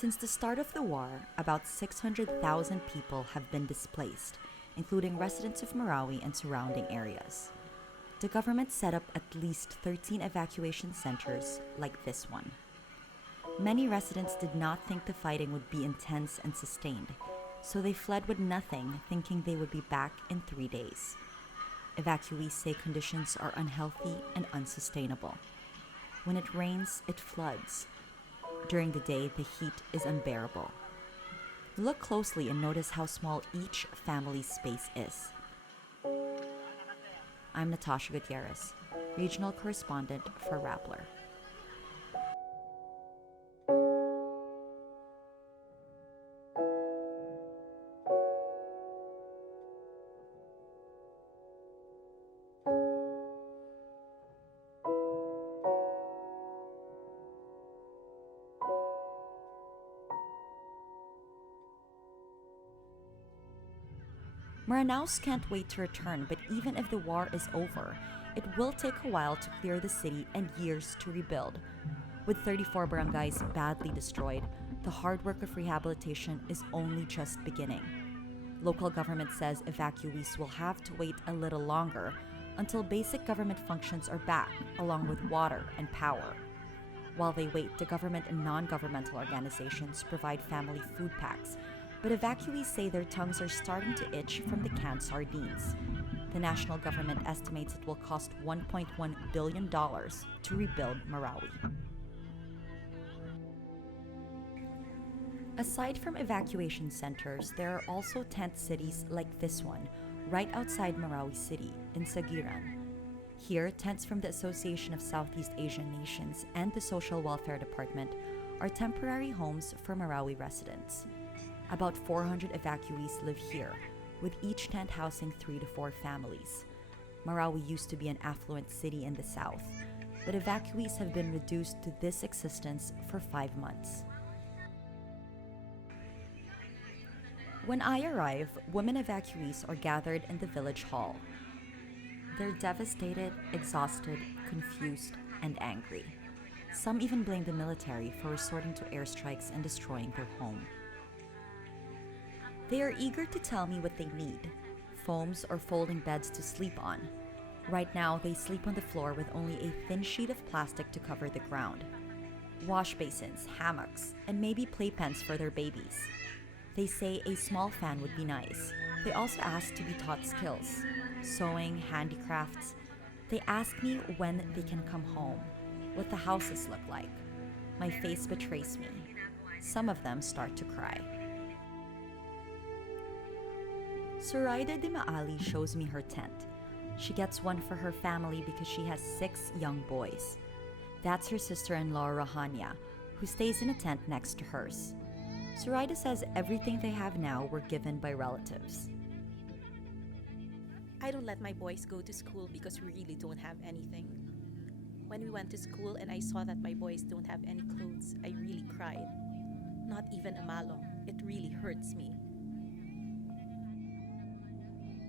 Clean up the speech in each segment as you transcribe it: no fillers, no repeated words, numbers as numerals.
Since the start of the war, about 600,000 people have been displaced, including residents of Marawi and surrounding areas. The government set up at least 13 evacuation centers like this one. Many residents did not think the fighting would be intense and sustained, so they fled with nothing, thinking they would be back in 3 days. Evacuees say conditions are unhealthy and unsustainable. When it rains, it floods. During the day, the heat is unbearable. Look closely and notice how small each family's space is. I'm Natasha Gutierrez, regional correspondent for Rappler. Maranaos can't wait to return, but even if the war is over, it will take a while to clear the city and years to rebuild. With 34 barangays badly destroyed, the hard work of rehabilitation is only just beginning. Local government says evacuees will have to wait a little longer until basic government functions are back, along with water and power. While they wait, the government and non-governmental organizations provide family food packs, but evacuees say their tongues are starting to itch from the canned sardines. The national government estimates it will cost $1.1 billion to rebuild Marawi. Aside from evacuation centers, there are also tent cities like this one, right outside Marawi City, in Sagiran. Here, tents from the Association of Southeast Asian Nations and the Social Welfare Department are temporary homes for Marawi residents. About 400 evacuees live here, with each tent housing 3 to 4 families. Marawi used to be an affluent city in the south, but evacuees have been reduced to this existence for 5 months. When I arrive, women evacuees are gathered in the village hall. They're devastated, exhausted, confused, and angry. Some even blame the military for resorting to airstrikes and destroying their home. They are eager to tell me what they need: foams or folding beds to sleep on. Right now, they sleep on the floor with only a thin sheet of plastic to cover the ground. Wash basins, hammocks, and maybe playpens for their babies. They say a small fan would be nice. They also ask to be taught skills: sewing, handicrafts. They ask me when they can come home, what the houses look like. My face betrays me. Some of them start to cry. Zoraida de Maali shows me her tent. She gets one for her family because she has 6 young boys. That's her sister-in-law Rahania, who stays in a tent next to hers. Zoraida says everything they have now were given by relatives. I don't let my boys go to school because we really don't have anything. When we went to school and I saw that my boys don't have any clothes, I really cried. Not even a malong. It really hurts me.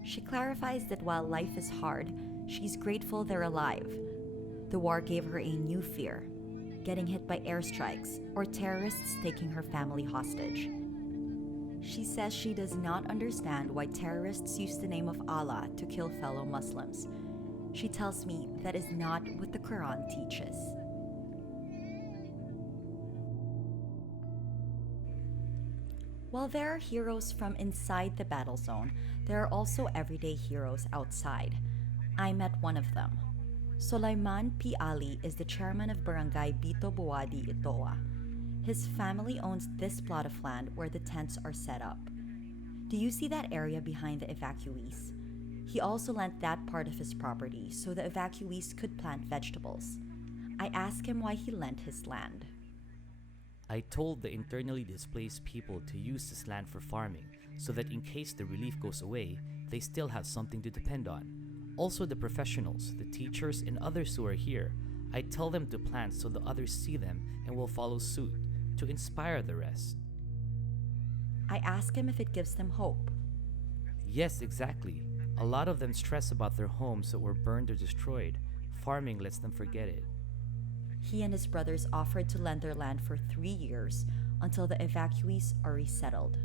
She clarifies that while life is hard, she's grateful they're alive. The war gave her a new fear: getting hit by airstrikes or terrorists taking her family hostage. She says she does not understand why terrorists use the name of Allah to kill fellow Muslims. She tells me that is not what the Quran teaches. While there are heroes from inside the battle zone, there are also everyday heroes outside. I met one of them. Sulaiman P. Ali is the chairman of Barangay Bito Buwadi, Itoa. His family owns this plot of land where the tents are set up. Do you see that area behind the evacuees? He also lent that part of his property so the evacuees could plant vegetables. I asked him why he lent his land. I told the internally displaced people to use this land for farming so that in case the relief goes away, they still have something to depend on. Also the professionals, the teachers, and others who are here, I tell them to plant so the others see them and will follow suit, to inspire the rest. I ask him if it gives them hope. Yes, exactly. A lot of them stress about their homes that were burned or destroyed. Farming lets them forget it. He and his brothers offered to lend their land for 3 years, until the evacuees are resettled.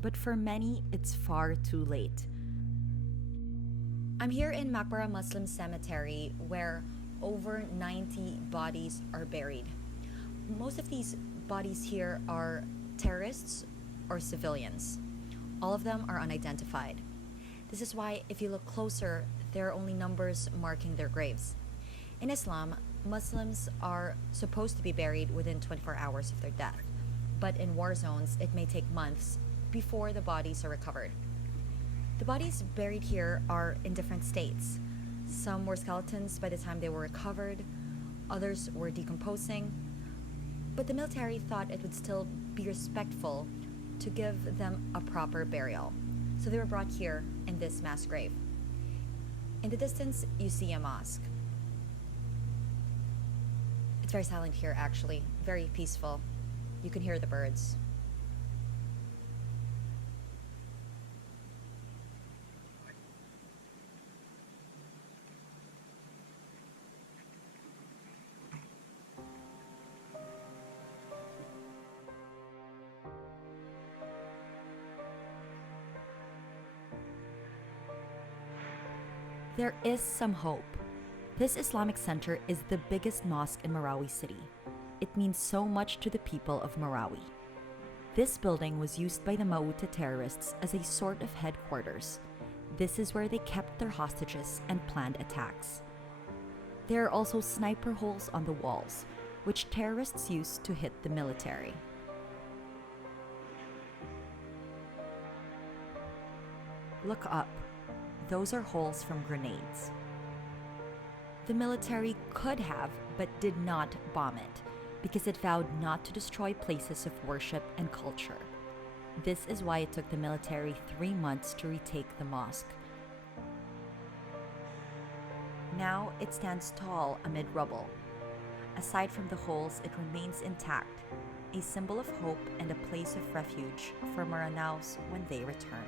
But for many, it's far too late. I'm here in Maqbara Muslim Cemetery where over 90 bodies are buried. Most of these bodies here are terrorists or civilians. All of them are unidentified. This is why, if you look closer, there are only numbers marking their graves. In Islam, Muslims are supposed to be buried within 24 hours of their death, but in war zones, it may take months before the bodies are recovered. The bodies buried here are in different states. Some were skeletons by the time they were recovered, others were decomposing, but the military thought it would still be respectful to give them a proper burial. So they were brought here in this mass grave. In the distance, you see a mosque. It's very silent here, actually, very peaceful. You can hear the birds. There is some hope. This Islamic Center is the biggest mosque in Marawi city. It means so much to the people of Marawi. This building was used by the Mauta terrorists as a sort of headquarters. This is where they kept their hostages and planned attacks. There are also sniper holes on the walls, which terrorists used to hit the military. Look up. Those are holes from grenades. The military could have, but did not bomb it, because it vowed not to destroy places of worship and culture. This is why it took the military 3 months to retake the mosque. Now it stands tall amid rubble. Aside from the holes, it remains intact, a symbol of hope and a place of refuge for Maranaos when they return.